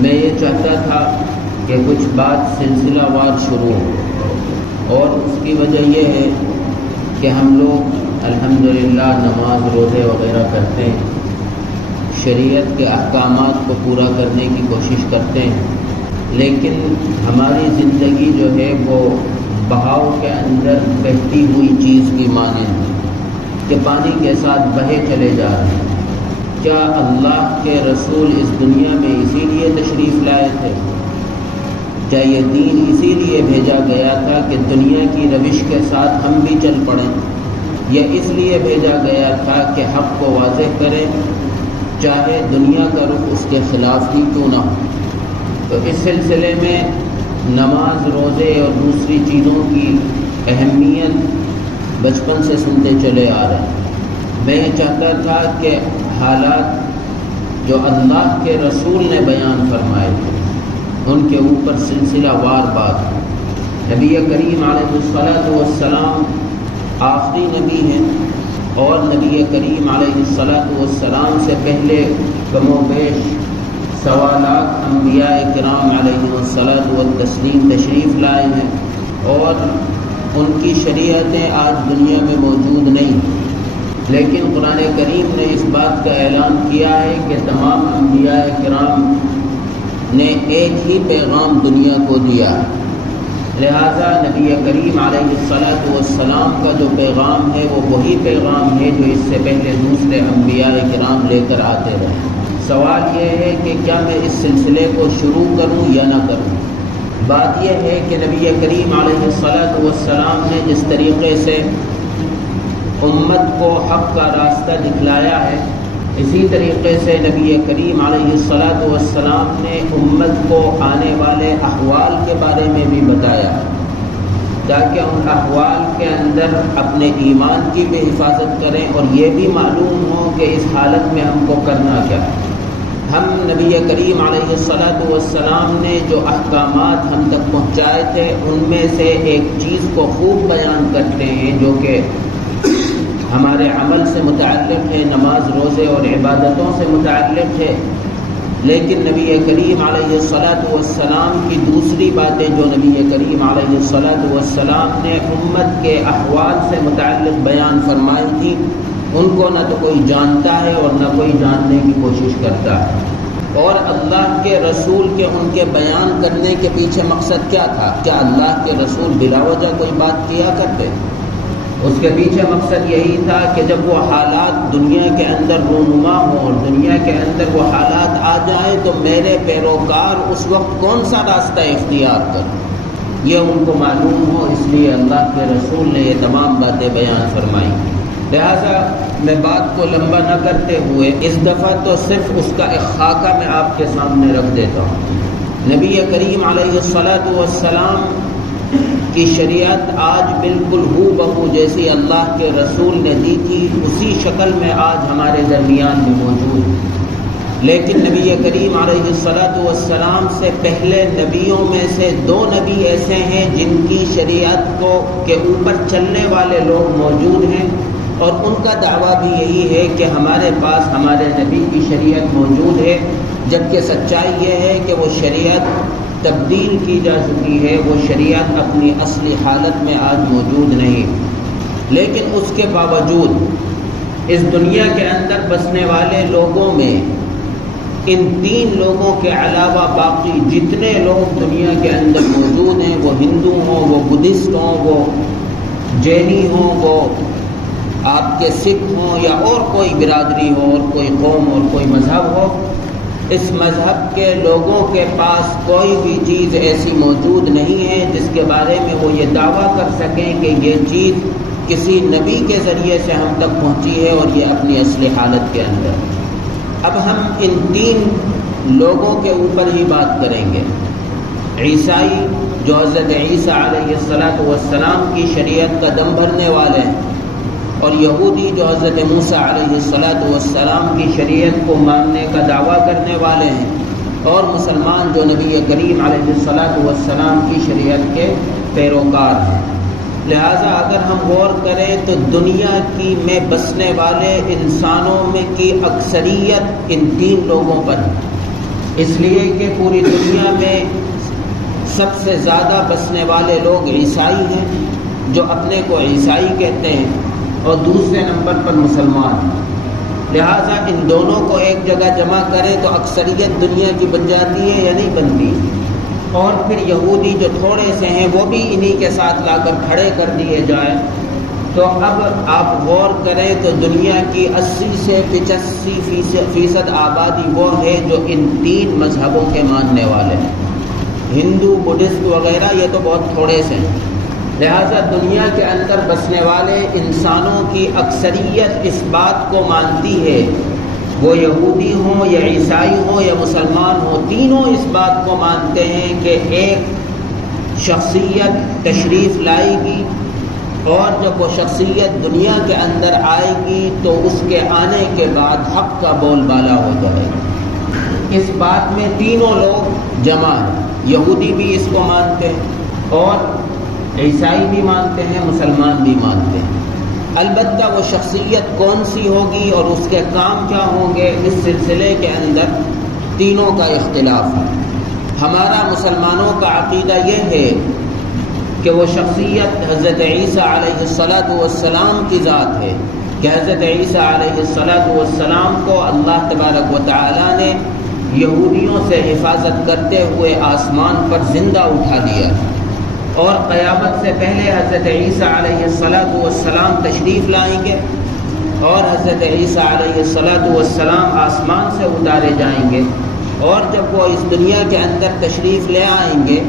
میں یہ چاہتا تھا کہ کچھ بات سلسلہ وار شروع ہو، اور اس کی وجہ یہ ہے کہ ہم لوگ الحمدللہ نماز روزے وغیرہ کرتے ہیں، شریعت کے احکامات کو پورا کرنے کی کوشش کرتے ہیں، لیکن ہماری زندگی جو ہے وہ بہاؤ کے اندر بہتی ہوئی چیز کی مانند ہے کہ پانی کے ساتھ بہے چلے جا رہے ہیں۔ کیا اللہ کے رسول اس دنیا میں اسی لیے تشریف لائے تھے؟ کیا یہ دین اسی لیے بھیجا گیا تھا کہ دنیا کی روش کے ساتھ ہم بھی چل پڑیں، یا اس لیے بھیجا گیا تھا کہ حق کو واضح کریں چاہے دنیا کا رخ اس کے خلاف ہی کیوں نہ ہو؟ تو اس سلسلے میں نماز روزے اور دوسری چیزوں کی اہمیت بچپن سے سنتے چلے آ رہے ہیں۔ میں یہ چاہتا تھا کہ حالات جو اللہ کے رسول نے بیان فرمائے تھے ان کے اوپر سلسلہ وار بات۔ نبی کریم علیہ الصلاۃ والسلام آخری نبی ہیں، اور نبی کریم علیہ الصلاۃ والسلام سے پہلے کم و بیش سوالات انبیاء کرام علیہ الصلاۃ والتسلیم تشریف لائے ہیں، اور ان کی شریعتیں آج دنیا میں موجود نہیں، لیکن قرآن کریم نے اس بات کا اعلان کیا ہے کہ تمام انبیاء کرام نے ایک ہی پیغام دنیا کو دیا ہے، لہذا نبی کریم علیہ الصلاۃ والسلام کا جو پیغام ہے وہ وہی پیغام ہے جو اس سے پہلے دوسرے انبیاء کرام لے کر آتے رہے۔ سوال یہ ہے کہ کیا میں اس سلسلے کو شروع کروں یا نہ کروں؟ بات یہ ہے کہ نبی کریم علیہ الصلاۃ والسلام نے جس طریقے سے امت کو حق کا راستہ دکھلایا ہے، اسی طریقے سے نبی کریم علیہ الصلاۃ والسلام نے امت کو آنے والے احوال کے بارے میں بھی بتایا، تاکہ ان احوال کے اندر اپنے ایمان کی بھی حفاظت کریں اور یہ بھی معلوم ہو کہ اس حالت میں ہم کو کرنا کیا ہے۔ ہم نبی کریم علیہ الصلاۃ والسلام نے جو احکامات ہم تک پہنچائے تھے ان میں سے ایک چیز کو خوب بیان کرتے ہیں جو کہ ہمارے عمل سے متعلق ہے، نماز روزے اور عبادتوں سے متعلق ہے، لیکن نبی کریم علیہ الصلاۃ والسلام کی دوسری باتیں جو نبی کریم علیہ الصلاۃ والسلام نے امت کے احوال سے متعلق بیان فرمائی تھی ان کو نہ تو کوئی جانتا ہے اور نہ کوئی جاننے کی کوشش کرتا ہے۔ اور اللہ کے رسول کے ان کے بیان کرنے کے پیچھے مقصد کیا تھا؟ کیا اللہ کے رسول بلا وجہ کوئی بات کیا کرتے؟ اس کے پیچھے مقصد یہی تھا کہ جب وہ حالات دنیا کے اندر رونما ہوں اور دنیا کے اندر وہ حالات آ جائیں تو میرے پیروکار اس وقت کون سا راستہ اختیار کریں، یہ ان کو معلوم ہو، اس لیے اللہ کے رسول نے یہ تمام باتیں بیان فرمائی۔ لہذا میں بات کو لمبا نہ کرتے ہوئے اس دفعہ تو صرف اس کا ایک خاکہ میں آپ کے سامنے رکھ دیتا ہوں۔ نبی کریم علیہ الصلاۃ والسلام کی شریعت آج بالکل ہو بہو جیسی اللہ کے رسول نے دی تھی اسی شکل میں آج ہمارے درمیان میں موجود ہے، لیکن نبی کریم علیہ الصلاۃ والسلام سے پہلے نبیوں میں سے 2 نبی ایسے ہیں جن کی شریعت کو کے اوپر چلنے والے لوگ موجود ہیں، اور ان کا دعویٰ بھی یہی ہے کہ ہمارے پاس ہمارے نبی کی شریعت موجود ہے، جبکہ سچائی یہ ہے کہ وہ شریعت تبدیل کی جا چکی ہے، وہ شریعت اپنی اصلی حالت میں آج موجود نہیں۔ لیکن اس کے باوجود اس دنیا کے اندر بسنے والے لوگوں میں ان 3 لوگوں کے علاوہ باقی جتنے لوگ دنیا کے اندر موجود ہیں، وہ ہندو ہوں، وہ بدھسٹ ہوں، وہ جینی ہوں، وہ آپ کے سکھ ہوں یا اور کوئی برادری ہو اور کوئی قوم اور کوئی مذہب ہو، اس مذہب کے لوگوں کے پاس کوئی بھی چیز ایسی موجود نہیں ہے جس کے بارے میں وہ یہ دعویٰ کر سکیں کہ یہ چیز کسی نبی کے ذریعے سے ہم تک پہنچی ہے اور یہ اپنی اصلی حالت کے اندر۔ اب ہم ان 3 لوگوں کے اوپر ہی بات کریں گے۔ عیسائی جو حضرت عیسیٰ علیہ الصلاۃ والسلام کی شریعت کا دم بھرنے والے ہیں، اور یہودی جو حضرت موسیٰ علیہ الصلاۃ والسلام کی شریعت کو ماننے کا دعویٰ کرنے والے ہیں، اور مسلمان جو نبی کریم علیہ الصلاۃ والسلام کی شریعت کے پیروکار ہیں۔ لہٰذا اگر ہم غور کریں تو دنیا کی میں بسنے والے انسانوں میں کی اکثریت ان 3 لوگوں پر ہے۔ اس لیے کہ پوری دنیا میں سب سے زیادہ بسنے والے لوگ عیسائی ہیں، جو اپنے کو عیسائی کہتے ہیں، اور دوسرے نمبر پر مسلمان ہیں۔ لہٰذا ان دونوں کو ایک جگہ جمع کریں تو اکثریت دنیا کی بن جاتی ہے یا نہیں بنتی؟ اور پھر یہودی جو تھوڑے سے ہیں وہ بھی انہی کے ساتھ لا کر کھڑے کر دیے جائیں، تو اب آپ غور کریں تو دنیا کی 80 سے 85% آبادی وہ ہے جو ان 3 مذہبوں کے ماننے والے ہیں۔ ہندو، بدھسٹ وغیرہ یہ تو بہت تھوڑے سے ہیں۔ لہٰذا دنیا کے اندر بسنے والے انسانوں کی اکثریت اس بات کو مانتی ہے، وہ یہودی ہوں یا عیسائی ہوں یا مسلمان ہوں، تینوں اس بات کو مانتے ہیں کہ ایک شخصیت تشریف لائے گی، اور جب وہ شخصیت دنیا کے اندر آئے گی تو اس کے آنے کے بعد حق کا بول بالا ہو جائے گا۔ اس بات میں تینوں لوگ جمع ہیں، یہودی بھی اس کو مانتے ہیں اور عیسائی بھی مانتے ہیں، مسلمان بھی مانتے ہیں۔ البتہ وہ شخصیت کون سی ہوگی اور اس کے کام کیا ہوں گے، اس سلسلے کے اندر تینوں کا اختلاف ہے۔ ہمارا مسلمانوں کا عقیدہ یہ ہے کہ وہ شخصیت حضرت عیسیٰ علیہ السلام کی ذات ہے، کہ حضرت عیسیٰ علیہ السلام کو اللہ تبارک و تعالی نے یہودیوں سے حفاظت کرتے ہوئے آسمان پر زندہ اٹھا دیا، اور قیامت سے پہلے حضرت عیسیٰ علیہ السلام تشریف لائیں گے، اور حضرت عیسیٰ علیہ السلام آسمان سے اتارے جائیں گے، اور جب وہ اس دنیا کے اندر تشریف لے آئیں گے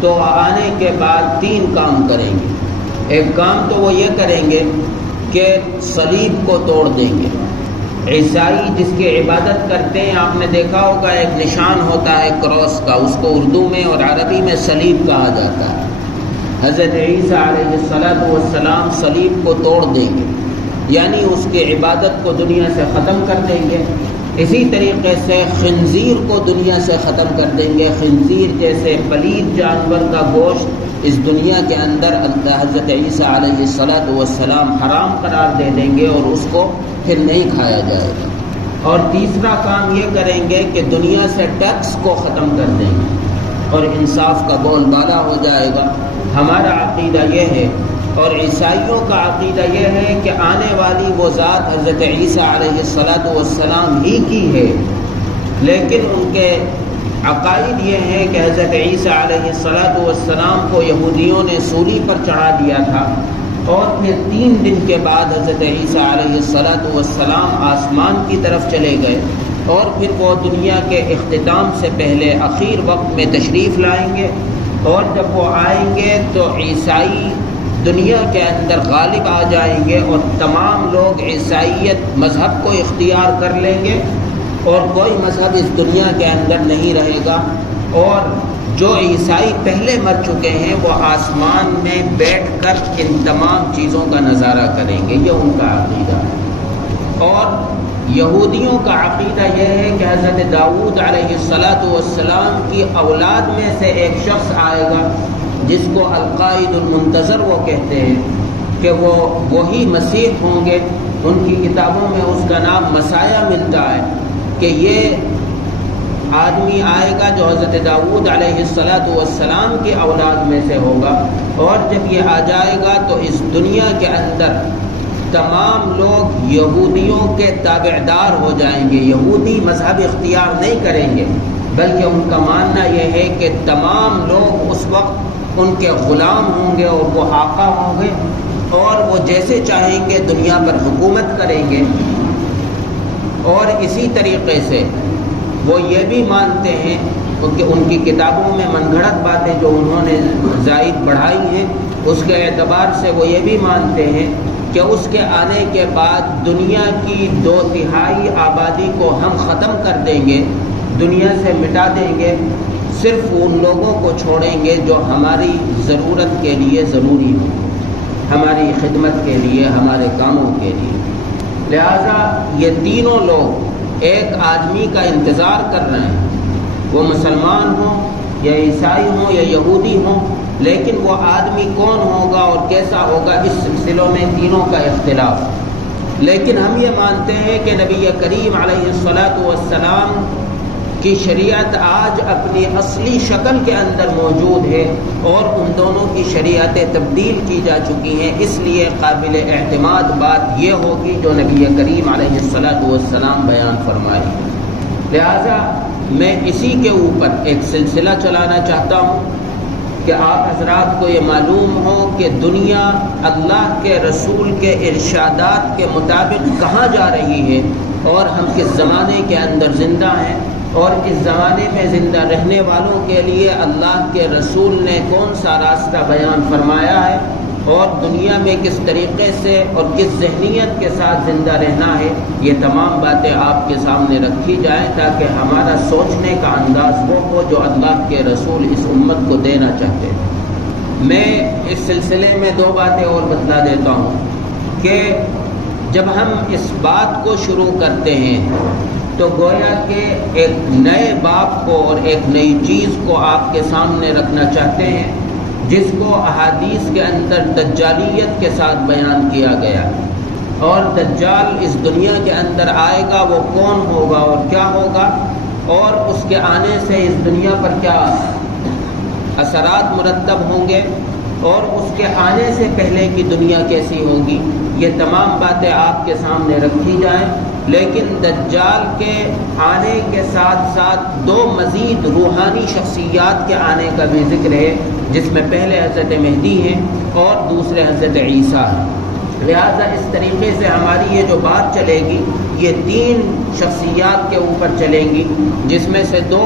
تو آنے کے بعد 3 کام کریں گے۔ ایک کام تو وہ یہ کریں گے کہ صلیب کو توڑ دیں گے۔ عیسائی جس کی عبادت کرتے ہیں، آپ نے دیکھا ہوگا ایک نشان ہوتا ہے کراس کا، اس کو اردو میں اور عربی میں صلیب کہا جاتا ہے۔ حضرت عیسیٰ علیہ السلام صلیب کو توڑ دیں گے، یعنی اس کی عبادت کو دنیا سے ختم کر دیں گے۔ اسی طریقے سے خنزیر کو دنیا سے ختم کر دیں گے۔ خنزیر جیسے پلید جانور کا گوشت اس دنیا کے اندر حضرت عیسیٰ علیہ السلام حرام قرار دے دیں گے، اور اس کو پھر نہیں کھایا جائے گا۔ اور تیسرا کام یہ کریں گے کہ دنیا سے ٹیکس کو ختم کر دیں گے، اور انصاف کا بول بالا ہو جائے گا۔ ہمارا عقیدہ یہ ہے، اور عیسائیوں کا عقیدہ یہ ہے کہ آنے والی وہ ذات حضرت عیسیٰ علیہ السلام ہی کی ہے، لیکن ان کے عقائد یہ ہیں کہ حضرت عیسیٰ علیہ السلام کو یہودیوں نے سولی پر چڑھا دیا تھا، اور پھر 3 دن کے بعد حضرت عیسیٰ علیہ السلام آسمان کی طرف چلے گئے، اور پھر وہ دنیا کے اختتام سے پہلے آخر وقت میں تشریف لائیں گے، اور جب وہ آئیں گے تو عیسائی دنیا کے اندر غالب آ جائیں گے، اور تمام لوگ عیسائیت مذہب کو اختیار کر لیں گے، اور کوئی مذہب اس دنیا کے اندر نہیں رہے گا، اور جو عیسائی پہلے مر چکے ہیں وہ آسمان میں بیٹھ کر ان تمام چیزوں کا نظارہ کریں گے۔ یہ ان کا عقیدہ ہے۔ اور یہودیوں کا عقیدہ یہ ہے کہ حضرت داؤد علیہ السلام کی اولاد میں سے ایک شخص آئے گا جس کو القائد المنتظر وہ کہتے ہیں، کہ وہ وہی مسیح ہوں گے۔ ان کی کتابوں میں اس کا نام مسیح ملتا ہے، کہ یہ آدمی آئے گا جو حضرت داؤد علیہ السلام کی اولاد میں سے ہوگا، اور جب یہ آ جائے گا تو اس دنیا کے اندر تمام لوگ یہودیوں کے تابعدار ہو جائیں گے۔ یہودی مذہب اختیار نہیں کریں گے، بلکہ ان کا ماننا یہ ہے کہ تمام لوگ اس وقت ان کے غلام ہوں گے، اور وہ آقا ہوں گے، اور وہ جیسے چاہیں گے دنیا پر حکومت کریں گے۔ اور اسی طریقے سے وہ یہ بھی مانتے ہیں کہ ان کی کتابوں میں من گھڑت باتیں جو انہوں نے زائد بڑھائی ہیں، اس کے اعتبار سے وہ یہ بھی مانتے ہیں کہ اس کے آنے کے بعد دنیا کی 2/3 آبادی کو ہم ختم کر دیں گے، دنیا سے مٹا دیں گے، صرف ان لوگوں کو چھوڑیں گے جو ہماری ضرورت کے لیے ضروری ہو، ہماری خدمت کے لیے، ہمارے کاموں کے لیے۔ لہذا یہ تینوں لوگ ایک آدمی کا انتظار کر رہے ہیں، وہ مسلمان ہوں یا عیسائی ہوں یا یہودی ہوں، لیکن وہ آدمی کون ہوگا اور کیسا ہوگا اس سلسلوں میں تینوں کا اختلاف۔ لیکن ہم یہ مانتے ہیں کہ نبی کریم علیہ السلام کی شریعت آج اپنی اصلی شکل کے اندر موجود ہے اور ان دونوں کی شریعتیں تبدیل کی جا چکی ہیں، اس لیے قابل اعتماد بات یہ ہوگی جو نبی کریم علیہ السلام بیان فرمائی۔ لہذا میں اسی کے اوپر ایک سلسلہ چلانا چاہتا ہوں کہ آپ حضرات کو یہ معلوم ہو کہ دنیا اللہ کے رسول کے ارشادات کے مطابق کہاں جا رہی ہے اور ہم کس زمانے کے اندر زندہ ہیں، اور اس زمانے میں زندہ رہنے والوں کے لیے اللہ کے رسول نے کون سا راستہ بیان فرمایا ہے، اور دنیا میں کس طریقے سے اور کس ذہنیت کے ساتھ زندہ رہنا ہے، یہ تمام باتیں آپ کے سامنے رکھی جائیں تاکہ ہمارا سوچنے کا انداز وہ ہو جو اللہ کے رسول اس امت کو دینا چاہتے ہیں۔ میں اس سلسلے میں دو باتیں اور بتلا دیتا ہوں کہ جب ہم اس بات کو شروع کرتے ہیں تو گویا کہ ایک نئے باب کو اور ایک نئی چیز کو آپ کے سامنے رکھنا چاہتے ہیں جس کو احادیث کے اندر دجالیت کے ساتھ بیان کیا گیا، اور دجال اس دنیا کے اندر آئے گا، وہ کون ہوگا اور کیا ہوگا، اور اس کے آنے سے اس دنیا پر کیا اثرات مرتب ہوں گے، اور اس کے آنے سے پہلے کی دنیا کیسی ہوگی، یہ تمام باتیں آپ کے سامنے رکھی جائیں۔ لیکن دجال کے آنے کے ساتھ ساتھ دو مزید روحانی شخصیات کے آنے کا بھی ذکر ہے، جس میں پہلے حضرت مہدی ہیں اور دوسرے حضرت عیسیٰ ہیں۔ لہذا اس طریقے سے ہماری یہ جو بات چلے گی یہ تین شخصیات کے اوپر چلیں گی، جس میں سے دو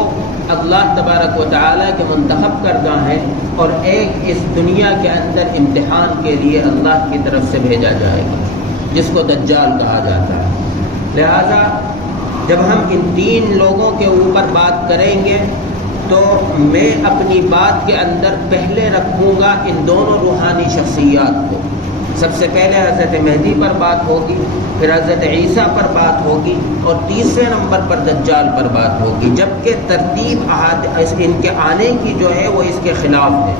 اللہ تبارک و تعالیٰ کے منتخب کردہ ہیں اور ایک اس دنیا کے اندر امتحان کے لیے اللہ کی طرف سے بھیجا جائے گا، جس کو دجال کہا جاتا ہے۔ لہذا جب ہم ان تین لوگوں کے اوپر بات کریں گے تو میں اپنی بات کے اندر پہلے رکھوں گا ان دونوں روحانی شخصیات کو۔ سب سے پہلے حضرت مہدی پر بات ہوگی، پھر حضرت عیسیٰ پر بات ہوگی، اور تیسرے نمبر پر دجال پر بات ہوگی، جبکہ ترتیب ان کے آنے کی جو ہے وہ اس کے خلاف ہے۔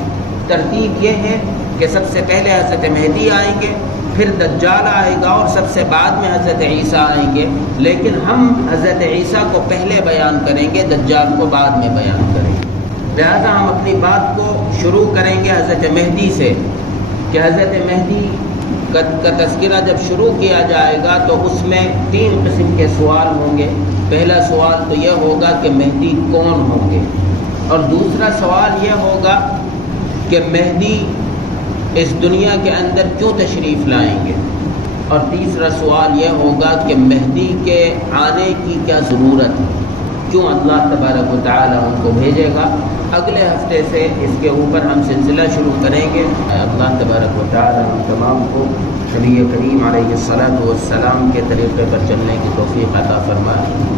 ترتیب یہ ہے کہ سب سے پہلے حضرت مہدی آئیں گے، پھر دجال آئے گا، اور سب سے بعد میں حضرت عیسیٰ آئیں گے، لیکن ہم حضرت عیسیٰ کو پہلے بیان کریں گے، دجال کو بعد میں بیان کریں گے۔ لہذا ہم اپنی بات کو شروع کریں گے حضرت مہدی سے، کہ حضرت مہدی کا تذکرہ جب شروع کیا جائے گا تو اس میں تین قسم کے سوال ہوں گے۔ پہلا سوال تو یہ ہوگا کہ مہدی کون ہوں گے، اور دوسرا سوال یہ ہوگا کہ مہدی اس دنیا کے اندر کیوں تشریف لائیں گے، اور تیسرا سوال یہ ہوگا کہ مہدی کے آنے کی کیا ضرورت ہے، کیوں اللہ تبارک و تعالی ان کو بھیجے گا۔ اگلے ہفتے سے اس کے اوپر ہم سلسلہ شروع کریں گے۔ اللہ تبارک و تعالی ہم تمام کو نبی کریم علیہ الصلاۃ والسلام کے طریقے پر چلنے کی توفیق عطا فرمائے۔